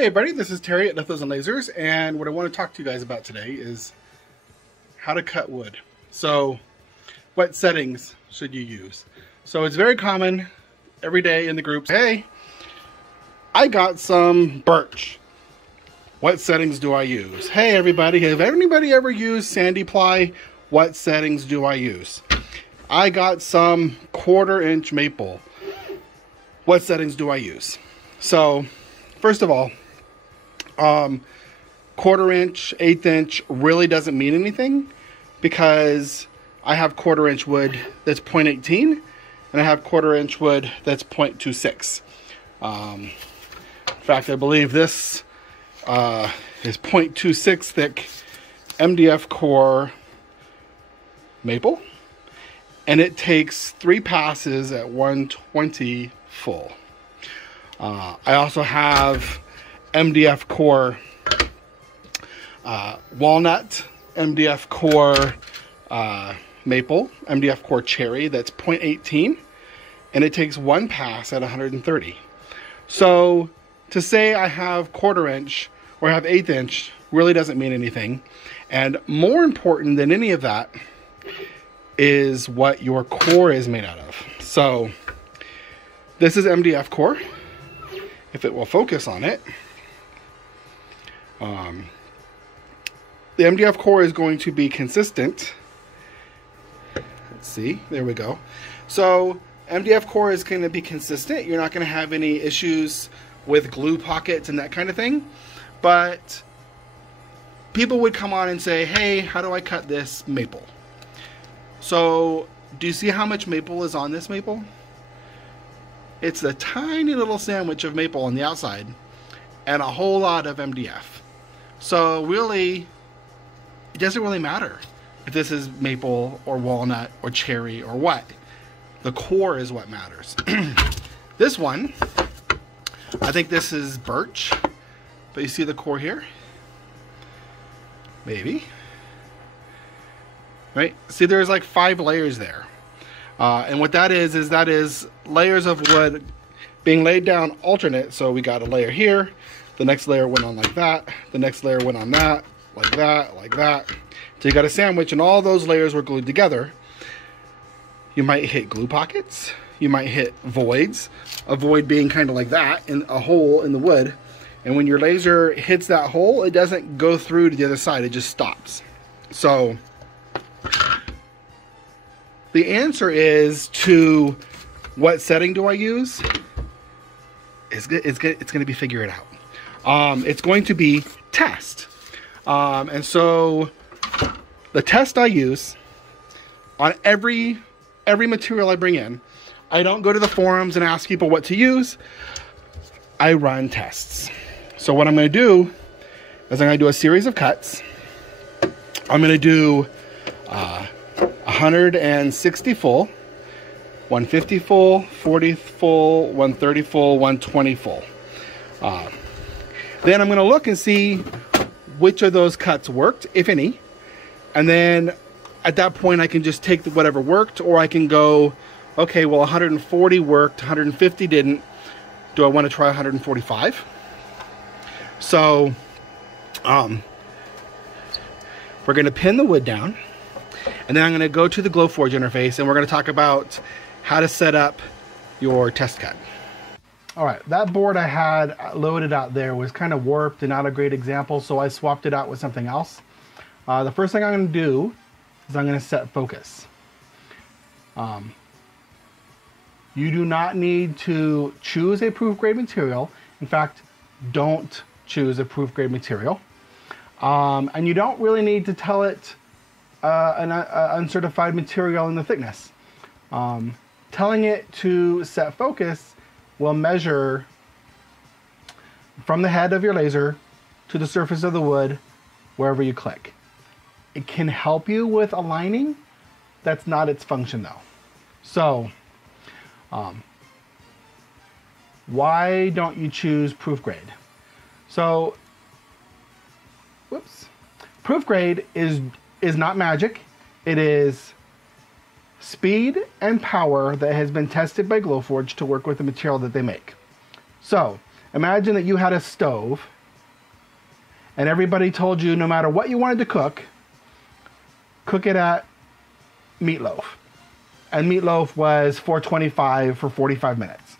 Hey everybody, this is Terry at Lithos and Lasers, and what I want to talk to you guys about today is how to cut wood. So, what settings should you use? So it's very common every day in the groups, hey, I got some birch. What settings do I use? Hey everybody, have anybody ever used sandy ply? What settings do I use? I got some 1/4-inch maple. What settings do I use? So, first of all, 1/4-inch, 1/8 really doesn't mean anything because I have 1/4-inch wood that's 0.18 and I have 1/4-inch wood that's 0.26. In fact, I believe this is 0.26 thick MDF core maple, and it takes 3 passes at 120 full. I also have MDF core walnut, MDF core maple, MDF core cherry that's 0.18, and it takes 1 pass at 130. So to say I have 1/4-inch or I have 1/8 really doesn't mean anything. And more important than any of that is what your core is made out of. So this is MDF core. If it will focus on it, the MDF core is going to be consistent. Let's see, there we go. So MDF core is going to be consistent. You're not going to have any issues with glue pockets and that kind of thing. But people would come on and say, hey, how do I cut this maple? So do you see how much maple is on this maple? It's a tiny little sandwich of maple on the outside and a whole lot of MDF. So really, it doesn't really matter if this is maple or walnut or cherry or what. The core is what matters. This one, I think this is birch, but you see the core here? Maybe. Right? See, there's like 5 layers there. And what that is layers of wood being laid down alternate. So we got a layer here, the next layer went on like that, the next layer went on that, like that, like that. So you got a sandwich and all those layers were glued together. You might hit glue pockets, you might hit voids, a void being kind of like that, in a hole in the wood. And when your laser hits that hole, it doesn't go through to the other side, it just stops. So the answer is to what setting do I use? It's going to be figure it out. It's going to be test. And so the test I use on every material I bring in, I don't go to the forums and ask people what to use. I run tests. So what I'm going to do is I'm going to do a series of cuts. I'm going to do 160 full, 150 full, 40 full, 130 full, 120 full. Then I'm going to look and see which of those cuts worked, if any. And then at that point I can just take whatever worked, or I can go, okay, well 140 worked, 150 didn't. Do I want to try 145? So we're going to pin the wood down. And then I'm going to go to the Glowforge interface and we're going to talk about how to set up your test cut. All right, that board I had loaded out there was kind of warped and not a great example, so I swapped it out with something else. The first thing I'm going to do is I'm going to set focus. You do not need to choose a proof grade material. In fact, don't choose a proof grade material. And you don't really need to tell it an uncertified material in the thickness. Telling it to set focus will measure from the head of your laser to the surface of the wood wherever you click. It can help you with aligning. That's not its function though. So why don't you choose proof grade? So proof grade is not magic. It is speed and power that has been tested by Glowforge to work with the material that they make. So imagine that you had a stove and everybody told you no matter what you wanted to cook it at meatloaf. And meatloaf was $4.25 for 45 minutes.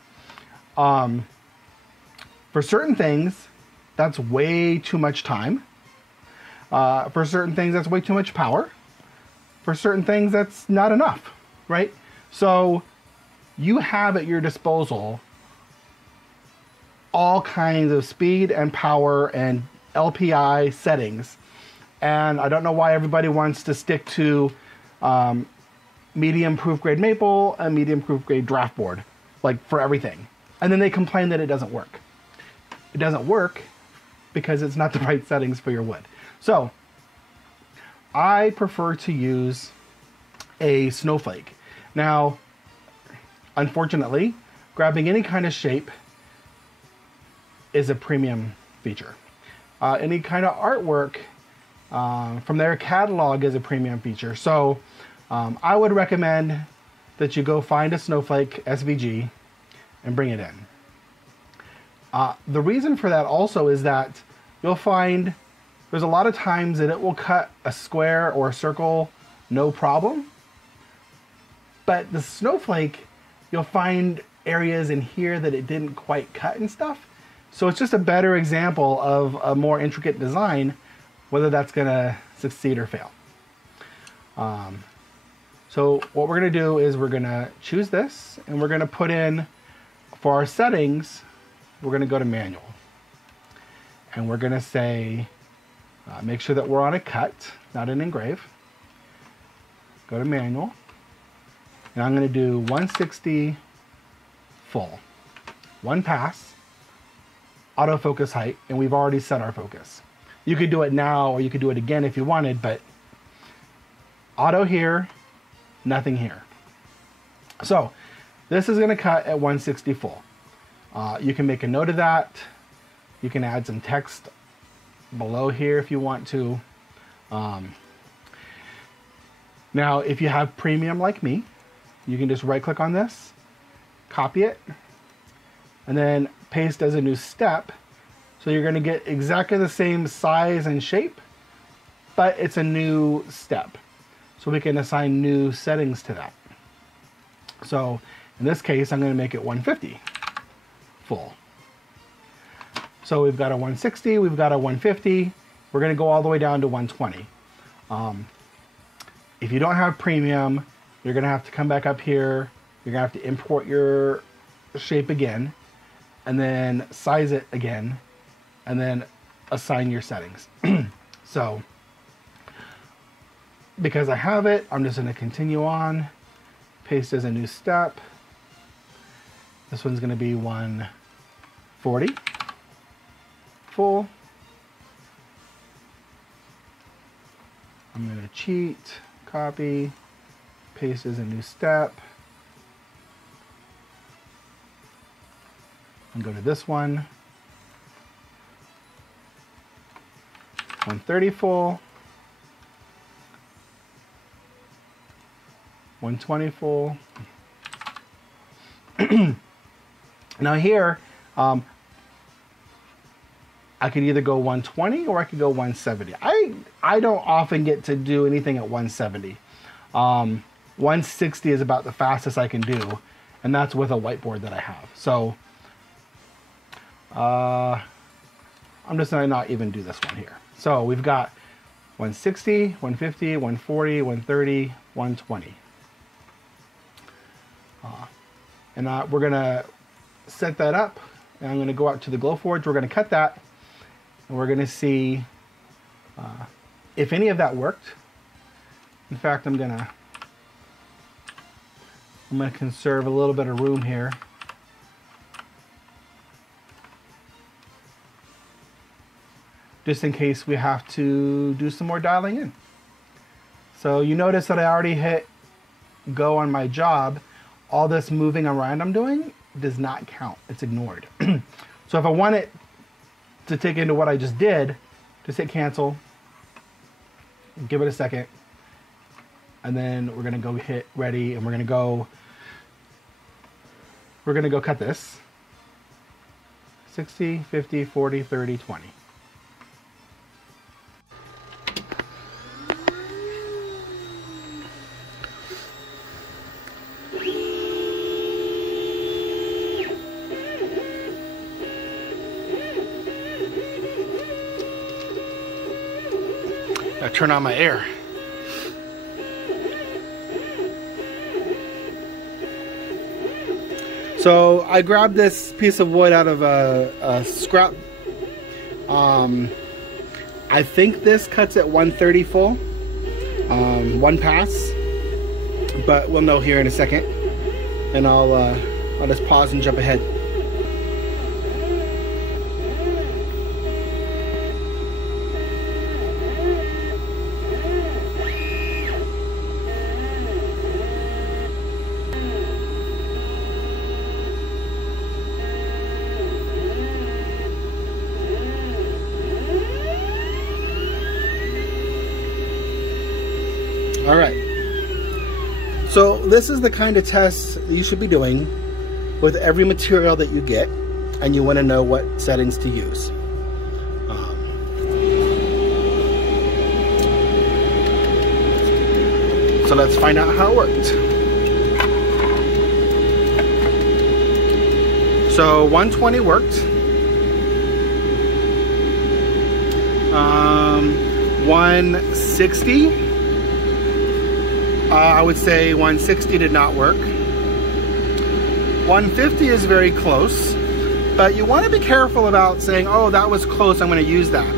For certain things, that's way too much time. For certain things, that's way too much power. For certain things, that's not enough, right? So you have at your disposal all kinds of speed and power and LPI settings. And I don't know why everybody wants to stick to medium proof grade maple and medium proof grade draft board, like for everything. And then they complain that it doesn't work. It doesn't work because it's not the right settings for your wood. So I prefer to use a snowflake. Now, unfortunately, grabbing any kind of shape is a premium feature. Any kind of artwork from their catalog is a premium feature. So I would recommend that you go find a snowflake SVG and bring it in. The reason for that also is that you'll find there's a lot of times that it will cut a square or a circle no problem. But the snowflake, you'll find areas in here that it didn't quite cut and stuff. So it's just a better example of a more intricate design, whether that's gonna succeed or fail. So what we're gonna do is we're gonna choose this and we're gonna put in, for our settings, we're gonna go to manual. And we're gonna say, make sure that we're on a cut, not an engrave. Go to manual. And I'm gonna do 160 full. One pass, autofocus height, and we've already set our focus. You could do it now or you could do it again if you wanted, but auto here, nothing here. So this is gonna cut at 160 full. You can make a note of that. You can add some text below here if you want to. Now, if you have premium like me, you can just right click on this, copy it, and then paste as a new step. So you're gonna get exactly the same size and shape, but it's a new step. So we can assign new settings to that. So in this case, I'm gonna make it 150 full. So we've got a 160, we've got a 150. We're gonna go all the way down to 120. If you don't have premium, you're gonna have to come back up here. You're gonna have to import your shape again, and then size it again, and then assign your settings. So, because I have it, I'm just gonna continue on, paste as a new step. This one's gonna be 140 full. I'm gonna cheat, copy, paste as a new step, and go to this one, 130 full, 120 full. Now here, I could either go 120 or I could go 170. I don't often get to do anything at 170. 160 is about the fastest I can do, and that's with a whiteboard that I have. So I'm just gonna not even do this one here. So we've got 160, 150, 140, 130, 120. And we're gonna set that up, and I'm gonna go out to the Glowforge. We're gonna cut that, and we're gonna see if any of that worked. In fact, I'm gonna conserve a little bit of room here. Just in case we have to do some more dialing in. So you notice that I already hit go on my job. All this moving around I'm doing does not count. It's ignored. So if I want it to take into what I just did, just hit cancel, give it a second, and then we're gonna go hit ready, and we're gonna go cut this. 60, 50, 40, 30, 20. I turn on my air. So I grabbed this piece of wood out of a scrap. I think this cuts at 130 full, one pass, but we'll know here in a second. And I'll just pause and jump ahead. All right, so this is the kind of test you should be doing with every material that you get, and you want to know what settings to use. So let's find out how it worked. So 120 worked. 160. I would say 160 did not work. 150 is very close, but you want to be careful about saying, oh, that was close, I'm going to use that.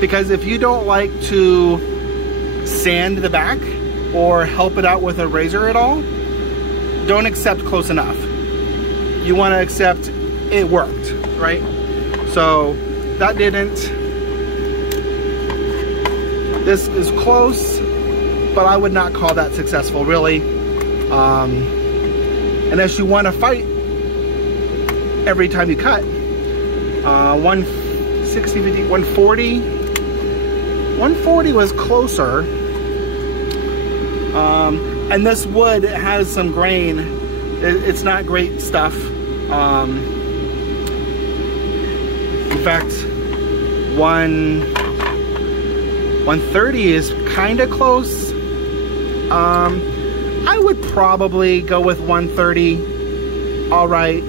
Because if you don't like to sand the back or help it out with a razor at all, don't accept close enough. You want to accept it worked, right? So that didn't. This is close, but I would not call that successful, really. Unless you want to fight every time you cut. 160, 50, 140. 140 was closer. And this wood has some grain. It's not great stuff. In fact, 130 is kind of close. I would probably go with 130. All right.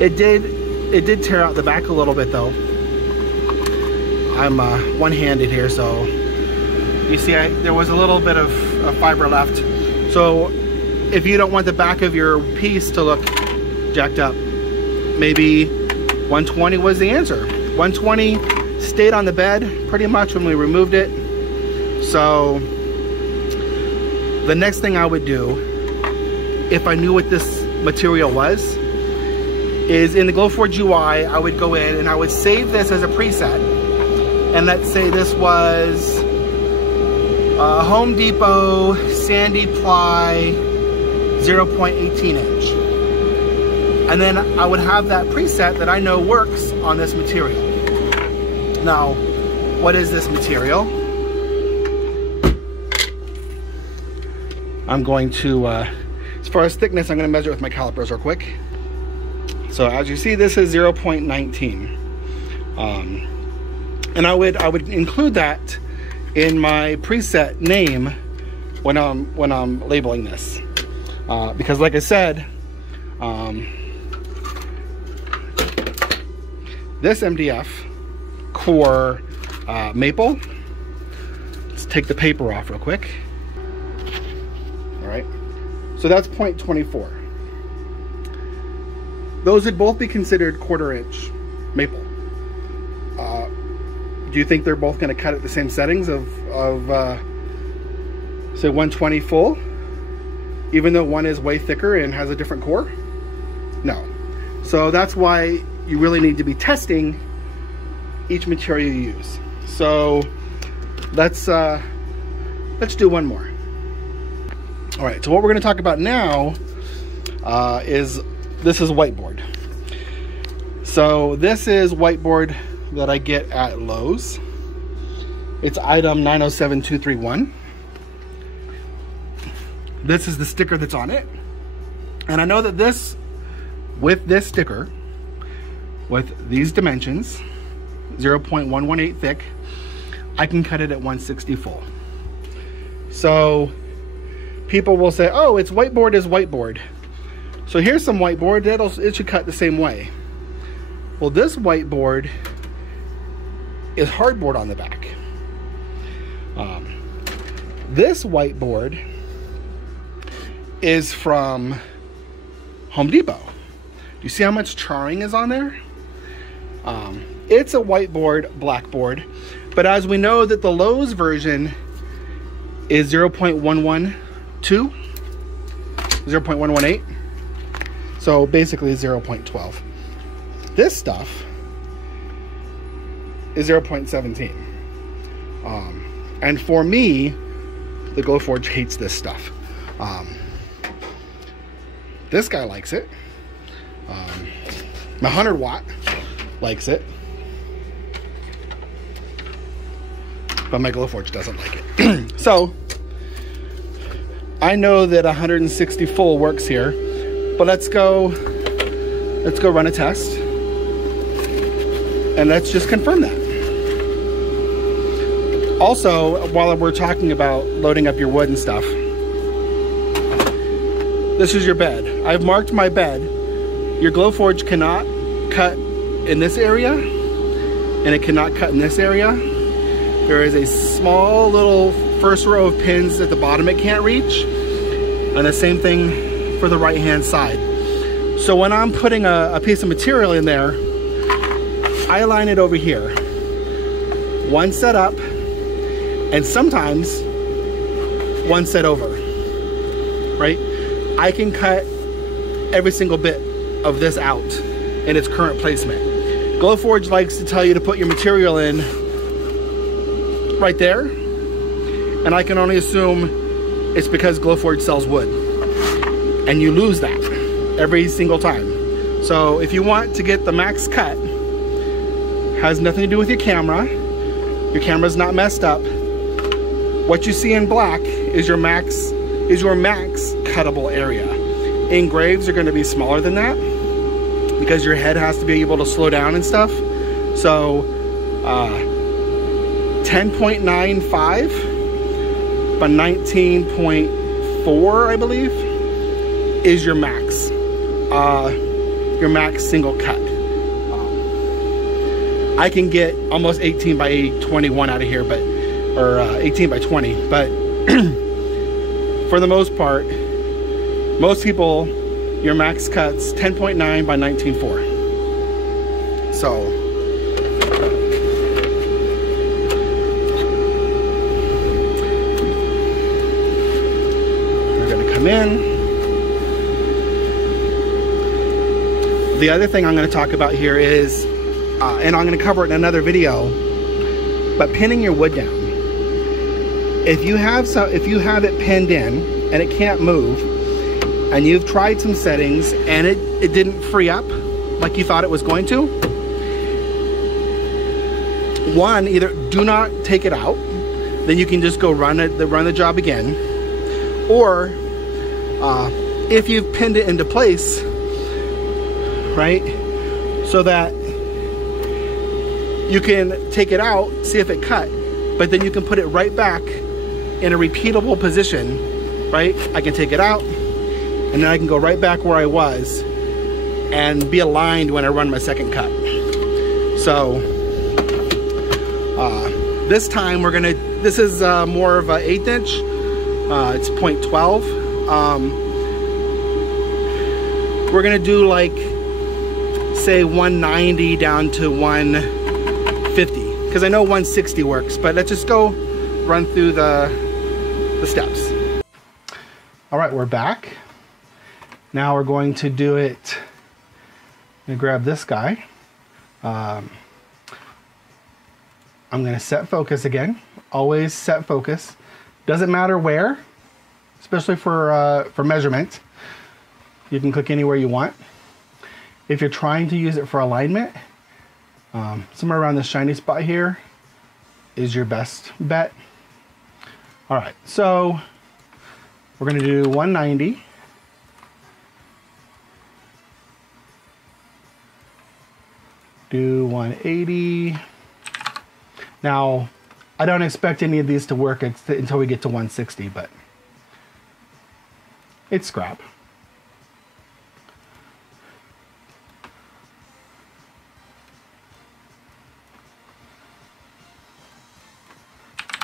It did tear out the back a little bit though. I'm one-handed here, so you see there was a little bit of fiber left. So if you don't want the back of your piece to look jacked up, maybe 120 was the answer. 120 stayed on the bed pretty much when we removed it. So the next thing I would do, if I knew what this material was, is in the Glowforge UI, I would go in and I would save this as a preset. And let's say this was Home Depot Sandy Ply 0.18 inch. And then I would have that preset that I know works on this material. Now, what is this material? I'm going to, as far as thickness, I'm going to measure it with my calipers real quick. So as you see, this is 0.19. And I would include that in my preset name when I'm labeling this, because like I said, this MDF core maple. Let's take the paper off real quick. All right, so that's 0.24. Those would both be considered 1/4 inch maple. Do you think they're both going to cut at the same settings of say 120 full, even though one is way thicker and has a different core? No. So that's why you really need to be testing each material you use. So let's do one more. All right, so what we're going to talk about now is this is whiteboard. So this is whiteboard that I get at Lowe's. It's item 907231. This is the sticker that's on it. And I know that this with this sticker, with these dimensions, 0.118 thick, I can cut it at 160 full. So people will say, oh, it's whiteboard is whiteboard. So here's some whiteboard, it should cut the same way. Well, this whiteboard is hardboard on the back. This whiteboard is from Home Depot. Do you see how much charring is on there? It's a whiteboard, blackboard, but as we know that the Lowe's version is 0.112, 0.118, so basically 0.12. This stuff is 0.17. And for me, the Glowforge hates this stuff. This guy likes it. My 100 watt likes it. But my Glowforge doesn't like it. So, I know that 160 full works here, but let's go run a test. And let's just confirm that. Also, while we're talking about loading up your wood and stuff, this is your bed. I've marked my bed. Your Glowforge cannot cut in this area, and it cannot cut in this area. There is a small little first row of pins at the bottom it can't reach, and the same thing for the right hand side. So when I'm putting a piece of material in there, I line it over here. One set up, and sometimes one set over, right? I can cut every single bit of this out in its current placement. Glowforge likes to tell you to put your material in right there, and I can only assume it's because Glowforge sells wood, and you lose that every single time. So if you want to get the max cut, has nothing to do with your camera's not messed up. What you see in black is your max cuttable area. Engraves are going to be smaller than that because your head has to be able to slow down and stuff. So 10.95 by 19.4, I believe, is your max single cut. I can get almost 18 by 21 out of here, but or 18 by 20, but for the most part, most people, your max cuts 10.9 by 19.4. So we're gonna come in. The other thing I'm going to talk about here is, and I'm going to cover it in another video, but pinning your wood down. If you have it pinned in and it can't move, and you've tried some settings and it didn't free up like you thought it was going to, one, either do not take it out, then you can just go run the job again, or if you've pinned it into place, right, so that you can take it out, see if it cut, but then you can put it right back in a repeatable position, right? I can take it out, and then I can go right back where I was and be aligned when I run my second cut. So this time this is more of an 1/8 inch. It's 0.12. We're gonna do like, say 190 down to 150, because I know 160 works, but let's just go run through the steps. All right, we're back. Now we're going to do it. I'm gonna grab this guy. I'm gonna set focus again. Always set focus. Doesn't matter where, especially for measurement. You can click anywhere you want. If you're trying to use it for alignment, somewhere around the shiny spot here is your best bet. All right, so we're gonna do 190. Do 180. Now, I don't expect any of these to work until we get to 160, but it's scrap.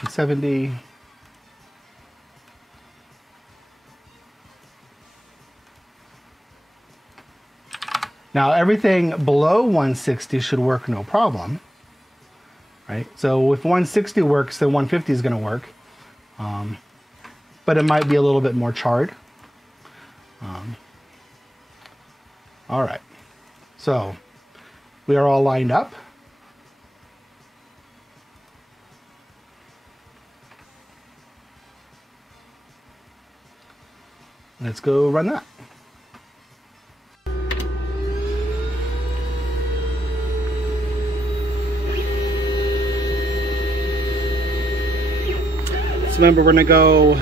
And 70. Now everything below 160 should work no problem, right? So if 160 works, then 150 is going to work, but it might be a little bit more charred. All right, so we are all lined up. Let's go run that. Remember, we're gonna go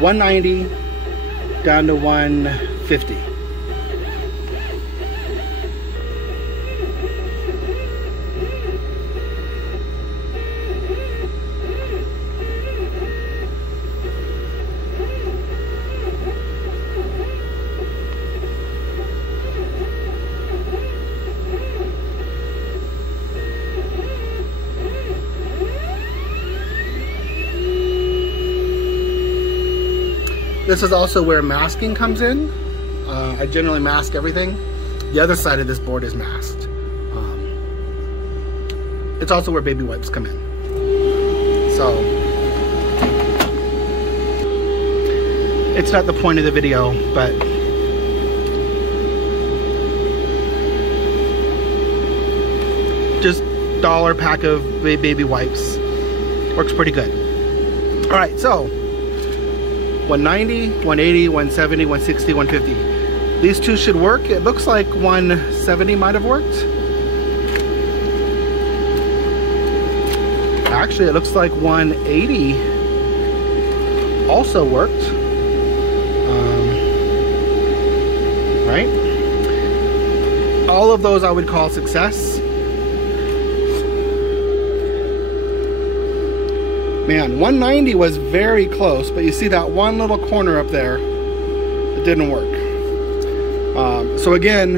190 down to 150. This is also where masking comes in. I generally mask everything. The other side of this board is masked. It's also where baby wipes come in. So, it's not the point of the video, but just $1 pack of baby wipes. Works pretty good. All right, so 190, 180, 170, 160, 150. These two should work. It looks like 170 might have worked. Actually, it looks like 180 also worked. Right? All of those I would call success. Man, 190 was very close, but you see that one little corner up there, it didn't work. So again,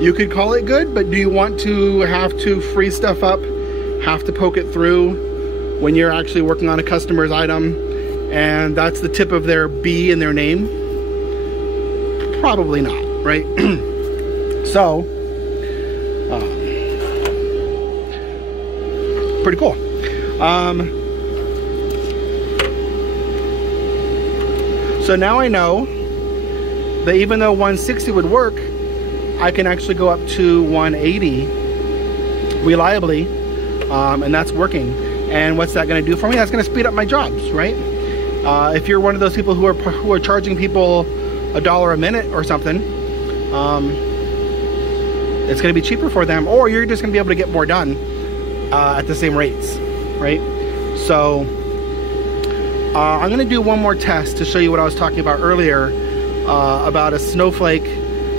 you could call it good, but do you want to have to free stuff up, have to poke it through when you're actually working on a customer's item, and that's the tip of their B in their name? Probably not, right? So, pretty cool. So now I know that even though 160 would work, I can actually go up to 180 reliably, and that's working. And what's that going to do for me? That's going to speed up my jobs, right? If you're one of those people who are charging people $1 a minute or something, it's going to be cheaper for them, or you're just going to be able to get more done at the same rates. Right? So I'm gonna do one more test to show you what I was talking about earlier about a snowflake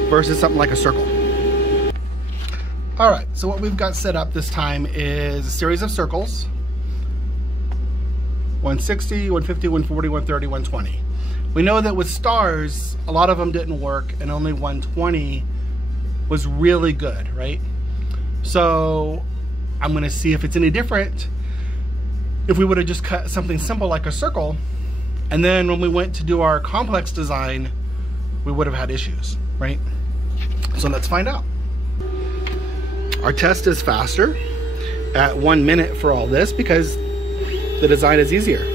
versus something like a circle. All right, so what we've got set up this time is a series of circles: 160, 150, 140, 130, 120. We know that with stars, a lot of them didn't work, and only 120 was really good, right? So I'm gonna see if it's any different if we would have just cut something simple like a circle, and then when we went to do our complex design, we would have had issues, right? So let's find out. Our test is faster at 1 minute for all this because the design is easier.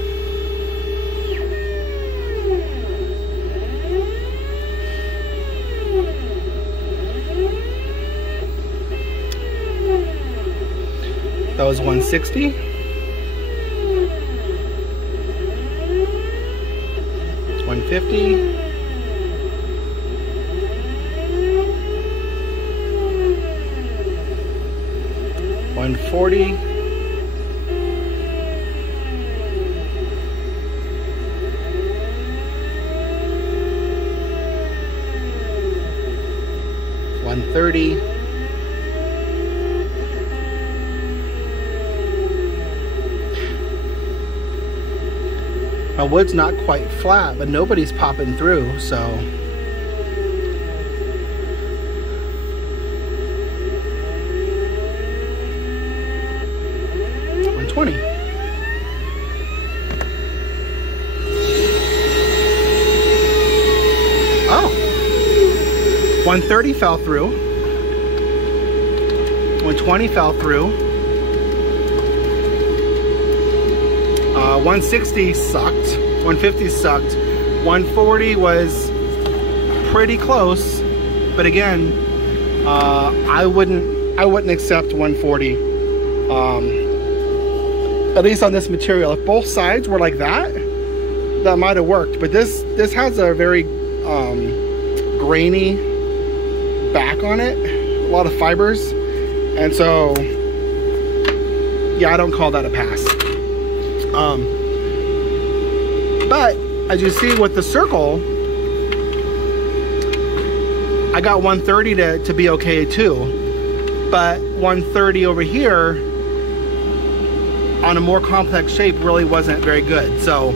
That was 160. 150. 140. 130. My wood's not quite flat, but nobody's popping through, so. 120. Oh. 130 fell through. 120 fell through. 160 sucked. 150 sucked. 140 was pretty close, but again, I wouldn't accept 140. At least on this material. If both sides were like that, that might have worked. But this has a very grainy back on it, a lot of fibers, and so yeah, I don't call that a pass. But as you see with the circle, I got 130 to be okay too, but 130 over here on a more complex shape really wasn't very good. So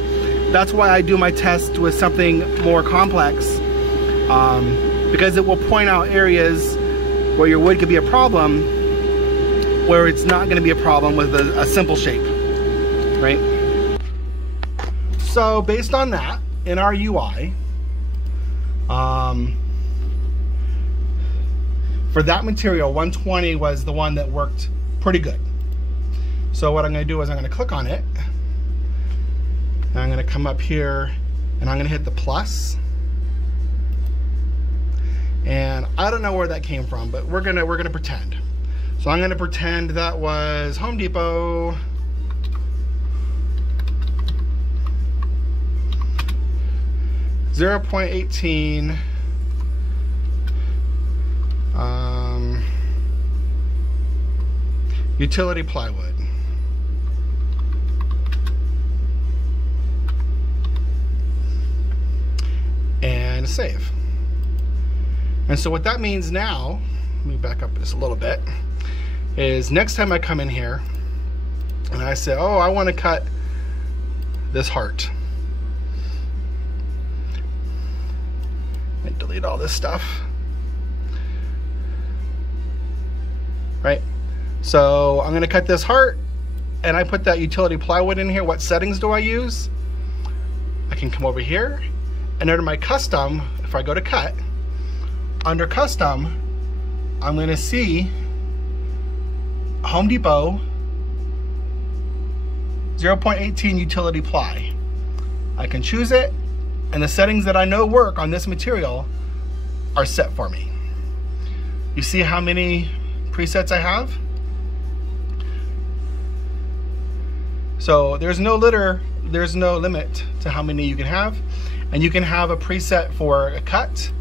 that's why I do my test with something more complex, because it will point out areas where your wood could be a problem, where it's not going to be a problem with a simple shape, right? So based on that, in our UI, for that material, 120 was the one that worked pretty good. So what I'm going to do is I'm going to click on it, and I'm going to come up here, and I'm going to hit the plus. And I don't know where that came from, but we're gonna pretend. So I'm gonna pretend that was Home Depot. .18 utility plywood. And save. And so what that means now, let me back up just a little bit, is next time I come in here and I say, oh, I want to cut this heart. Let me delete all this stuff. Right? So I'm going to cut this heart, and I put that utility plywood in here. What settings do I use? I can come over here, and under my custom, if I go to cut, under custom, I'm going to see Home Depot 0.18 utility ply. I can choose it, and the settings that I know work on this material are set for me. You see how many presets I have? So there's no limit to how many you can have, and you can have a preset for a cut.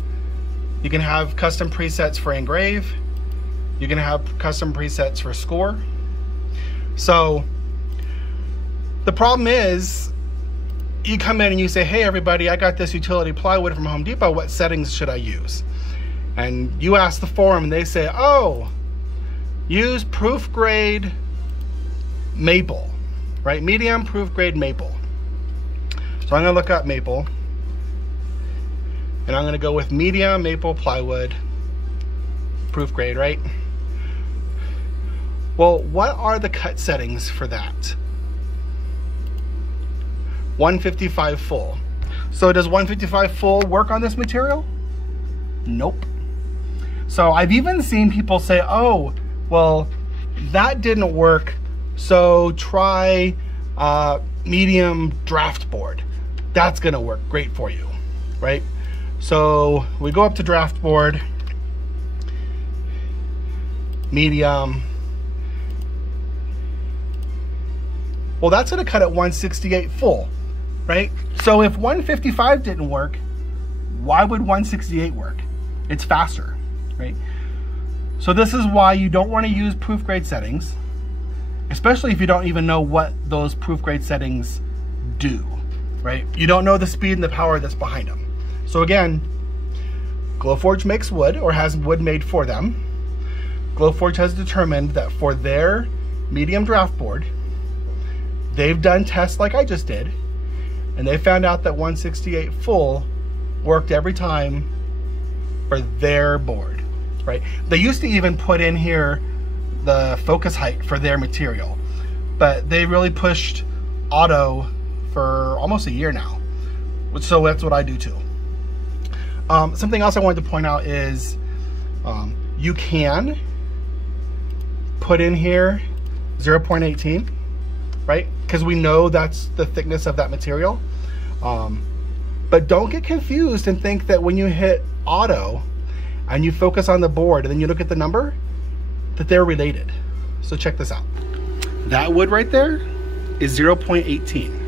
You can have custom presets for engrave. You can have custom presets for score. So the problem is, you come in and you say, hey everybody, I got this utility plywood from Home Depot, what settings should I use? And you ask the forum and they say, oh, use proof grade maple, right? Medium proof grade maple. So I'm gonna look up maple, and I'm gonna go with medium maple plywood, proof grade, right? Well, what are the cut settings for that? 155 full. So does 155 full work on this material? Nope. So I've even seen people say, oh, well, that didn't work, so try medium draft board. That's gonna work great for you, right? So we go up to draft board, medium. Well, that's gonna cut at 168 full, right? So if 155 didn't work, why would 168 work? It's faster, right? So this is why you don't want to use proof grade settings, especially if you don't even know what those proof grade settings do, right? You don't know the speed and the power that's behind them. So again, Glowforge makes wood, or has wood made for them. Glowforge has determined that for their medium draft board, they've done tests like I just did, And they found out that 168 full worked every time for their board, right? They used to even put in here the focus height for their material, but they really pushed auto for almost a year now. So that's what I do too. Something else I wanted to point out is you can put in here 0.18, right? Because we know that's the thickness of that material. But don't get confused and think that when you hit auto and you focus on the board and then you look at the number, that they're related. So check this out. That wood right there is 0.18.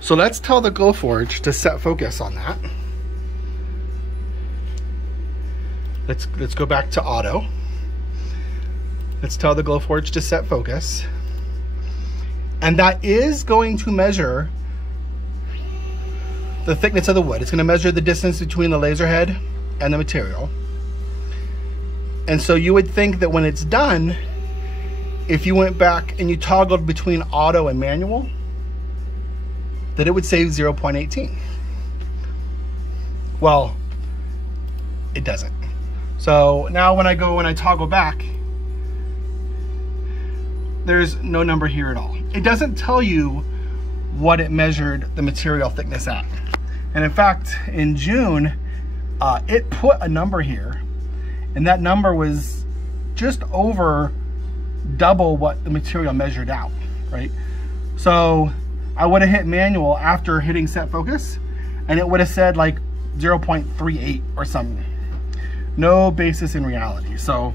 So let's tell the Glowforge to set focus on that. Let's go back to auto. Let's tell the Glowforge to set focus. And that is going to measure the thickness of the wood. It's going to measure the distance between the laser head and the material. And so you would think that when it's done, if you went back and you toggled between auto and manual, that it would say 0.18. Well, it doesn't. So now when I go and I toggle back, there's no number here at all. It doesn't tell you what it measured the material thickness at. And in fact, in June, it put a number here, and that number was just over double what the material measured out, right? So I would have hit manual after hitting set focus, and it would have said like 0.38 or something. No basis in reality. So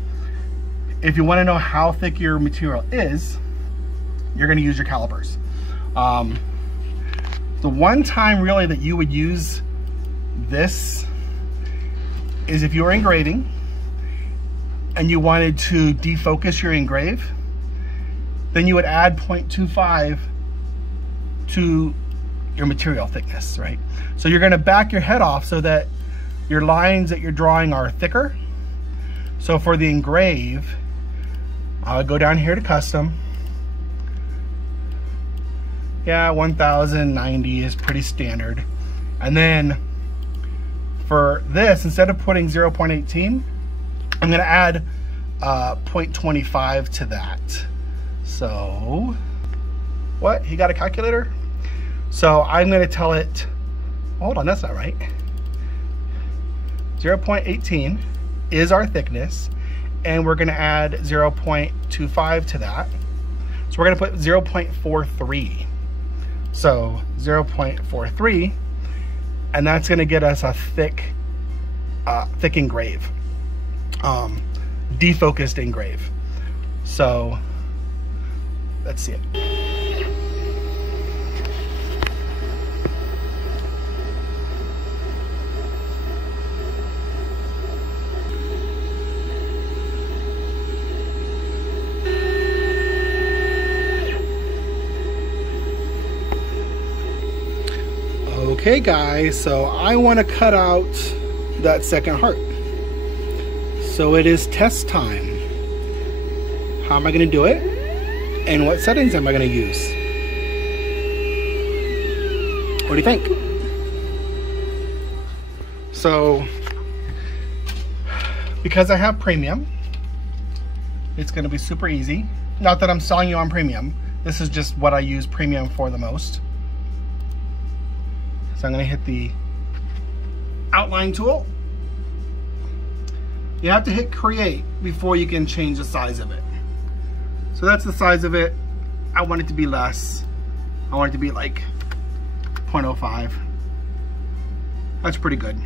if you want to know how thick your material is, you're going to use your calipers. The one time really that you would use this is if you were engraving and you wanted to defocus your engrave, then you would add 0.25 to your material thickness, right? So you're going to back your head off so that your lines that you're drawing are thicker. So for the engrave, I would go down here to custom. Yeah, 1090 is pretty standard. And then for this, instead of putting 0.18, I'm going to add 0.25 to that. So, what? He got a calculator? So I'm going to tell it, hold on, that's not right. 0.18 is our thickness, and we're going to add 0.25 to that. So we're going to put 0.43. So 0.43, and that's going to get us a thick engrave, defocused engrave. So let's see it. Okay guys, so I want to cut out that second heart. So it is test time. How am I going to do it? And what settings am I going to use? What do you think? So, because I have premium, it's going to be super easy. Not that I'm selling you on premium. This is just what I use premium for the most. So I'm going to hit the outline tool. You have to hit create before you can change the size of it. So that's the size of it. I want it to be less. I want it to be like 0.05. That's pretty good.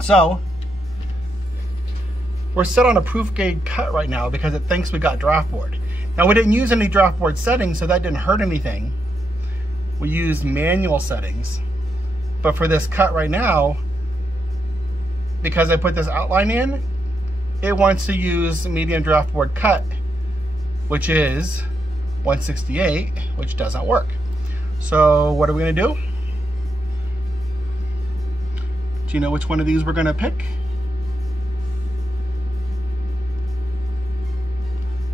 So we're set on a proof gauge cut right now because it thinks we got draft board. Now we didn't use any draft board settings, so that didn't hurt anything. We used manual settings. But for this cut right now, because I put this outline in, it wants to use medium draft board cut, which is 168, which doesn't work. So what are we gonna do? Do you know which one of these we're gonna pick?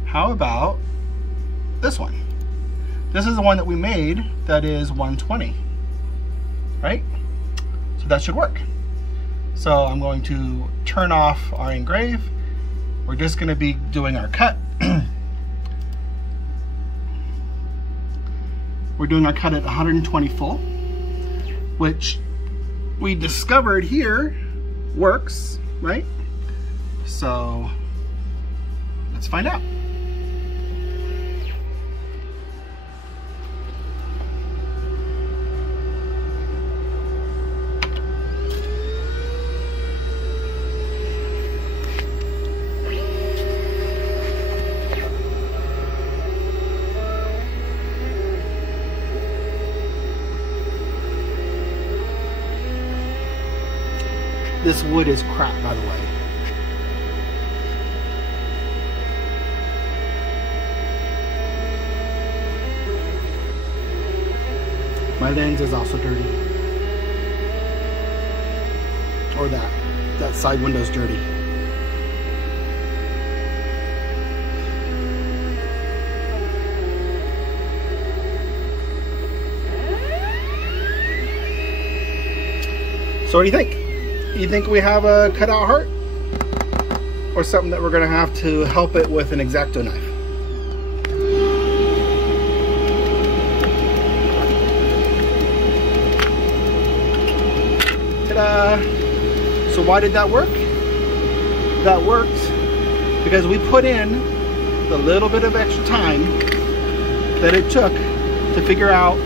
How about this one? This is the one that we made that is 120, right? So that should work. So I'm going to turn off our engrave. We're just going to be doing our cut. We're doing our cut at 120 full, which we discovered here works, right? So let's find out. This wood is crap, by the way. My lens is also dirty. Or that side window's dirty. So what do you think? You think we have a cutout heart? Or something that we're gonna have to help it with an X-Acto knife? Ta-da! So why did that work? That worked because we put in the little bit of extra time that it took to figure out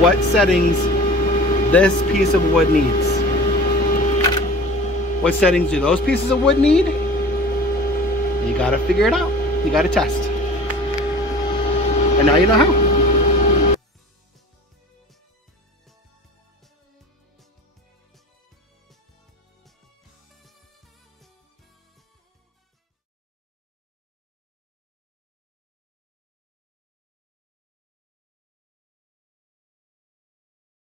what settings this piece of wood needs. What settings do those pieces of wood need? You gotta figure it out. You gotta test. And now you know how.